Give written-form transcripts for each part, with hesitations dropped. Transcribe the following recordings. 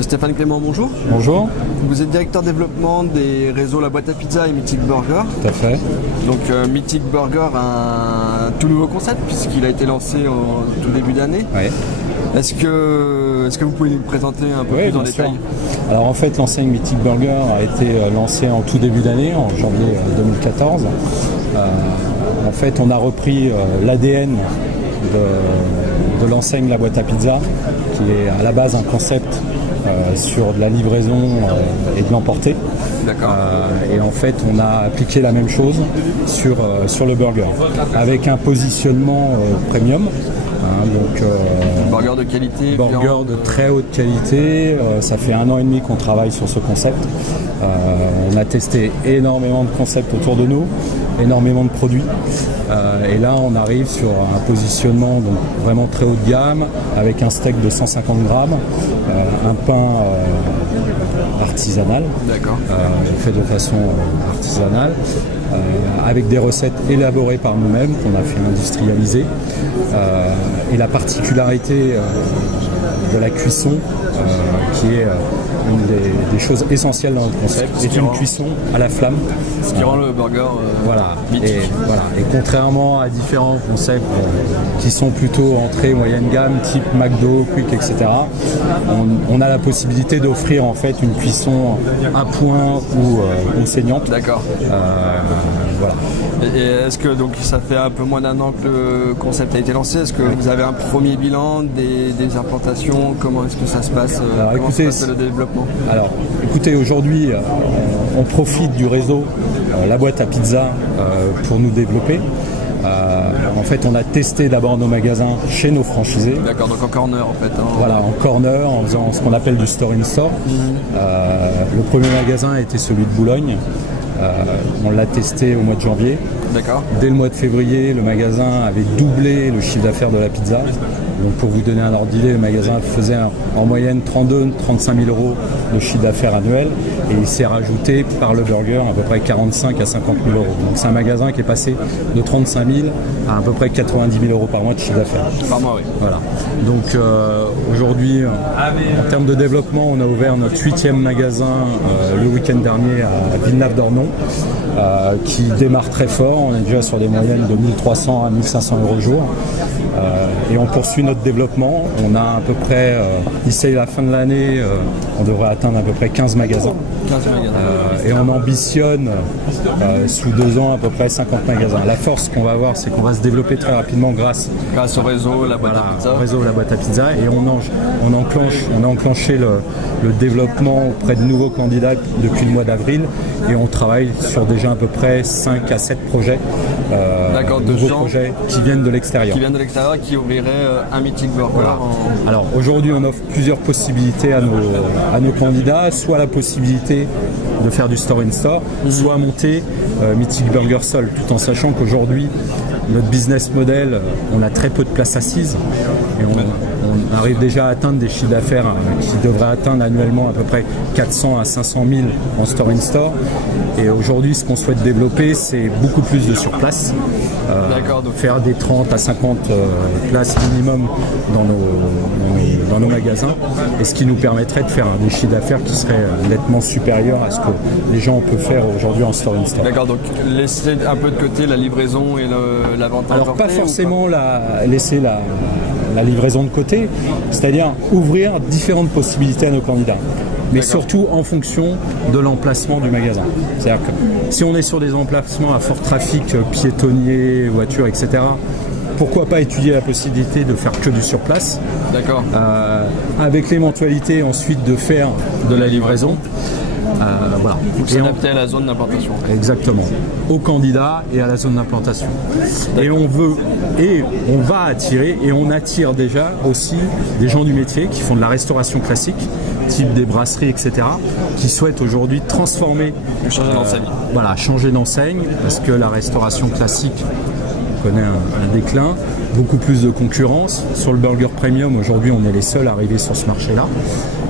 Stéphane Clément, bonjour. Bonjour. Vous êtes directeur développement des réseaux La Boîte à Pizza et Mythic Burger. Tout à fait. Donc Mythic Burger a un tout nouveau concept puisqu'il a été lancé au tout début d'année. Oui. Est-ce que vous pouvez nous le présenter un peu plus en détail? Alors en fait, l'enseigne Mythic Burger a été lancée en tout début d'année, en janvier 2014. En fait, on a repris l'ADN de l'enseigne La Boîte à Pizza, qui est à la base un concept sur de la livraison et de l'emporter. D'accord. Et en fait, on a appliqué la même chose sur le burger, avec un positionnement premium. Burger de qualité, burger de très haute qualité. Ça fait 1 an et demi qu'on travaille sur ce concept. On a testé énormément de concepts autour de nous, énormément de produits. Et là, on arrive sur un positionnement donc vraiment très haut de gamme, avec un steak de 150 grammes, un pain artisanal, fait de façon artisanale, avec des recettes élaborées par nous-mêmes, qu'on a fait industrialiser. Et la particularité de la cuisson, qui est une des choses essentielles dans notre concept, est une cuisson à la flamme. Ce qui rend le burger mythique. Et contrairement à différents concepts qui sont plutôt entrée moyenne gamme, type McDo, Quick, etc., on a la possibilité d'offrir en fait une cuisson à point ou saignante. D'accord. Voilà. Et est-ce que donc ça fait un peu moins d'1 an que le concept a été lancé? Est-ce que vous avez un premier bilan des implantations? Comment est-ce que ça se passe? Alors, comment se passe le développement? Alors écoutez, aujourd'hui on profite du réseau La Boîte à Pizza pour nous développer. En fait, on a testé d'abord nos magasins chez nos franchisés. D'accord, donc en corner en fait. Voilà, en corner, en faisant ce qu'on appelle du store in store. Le premier magasin était celui de Boulogne. On l'a testé au mois de janvier. D'accord. Dès le mois de février, le magasin avait doublé le chiffre d'affaires de la pizza. Donc pour vous donner un ordre d'idée, le magasin faisait en moyenne 32-35 000 euros de chiffre d'affaires annuel, et il s'est rajouté par le burger à peu près 45 à 50 000 euros. Donc c'est un magasin qui est passé de 35 000 à peu près 90 000 euros par mois de chiffre d'affaires. Par mois, oui. Voilà. Donc aujourd'hui, en termes de développement, on a ouvert notre 8e magasin le week-end dernier à Villeneuve-d'Ornon, qui démarre très fort. On est déjà sur des moyennes de 1300 à 1500 euros jour. Et on poursuit notre développement. On a à peu près, d'ici la fin de l'année, on devrait atteindre à peu près 15 magasins. Et on ambitionne sous 2 ans à peu près 50 magasins. La force qu'on va avoir, c'est qu'on va se développer très rapidement grâce au réseau La Boîte à Pizza. Au réseau La Boîte à Pizza. Et on a enclenché le développement auprès de nouveaux candidats depuis le mois d'avril. Et on travaille sur déjà à peu près 5 à 7 projets. De nouveaux projets qui viennent de l'extérieur. Qui ouvriraient un Mythic Burger. Voilà. Alors aujourd'hui, on offre plusieurs possibilités à nos candidats, soit la possibilité de faire du store in store, soit monter Mythic Burger seul, tout en sachant qu'aujourd'hui, notre business model, on a très peu de places assises et on arrive déjà à atteindre des chiffres d'affaires qui devraient atteindre annuellement à peu près 400 à 500 000 en store in store. Et aujourd'hui, ce qu'on souhaite développer, c'est beaucoup plus de surplace. Donc faire des 30 à 50 places minimum dans nos magasins, et ce qui nous permettrait de faire des chiffres d'affaires qui seraient nettement supérieurs à ce que les gens peuvent faire aujourd'hui en store in store. D'accord, donc laisser un peu de côté la livraison et la vente. Alors pas forcément laisser la livraison de côté, c'est-à-dire ouvrir différentes possibilités à nos candidats, mais surtout en fonction de l'emplacement du magasin. C'est-à-dire que si on est sur des emplacements à fort trafic, piétonniers, voitures, etc., pourquoi pas étudier la possibilité de faire que du surplace, avec l'éventualité ensuite de faire de la livraison. Voilà. Donc s'adapter à la zone d'implantation. Exactement, aux candidats et à la zone d'implantation. Et on va attirer, et on attire déjà aussi des gens du métier qui font de la restauration classique, type des brasseries, etc., qui souhaitent aujourd'hui transformer, changer d'enseigne, parce que la restauration classique connaît un déclin, beaucoup plus de concurrence. Sur le burger premium, aujourd'hui, on est les seuls arrivés sur ce marché-là.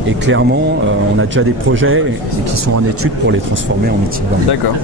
Et clairement, on a déjà des projets qui sont en étude pour les transformer en Mythic Burger. D'accord.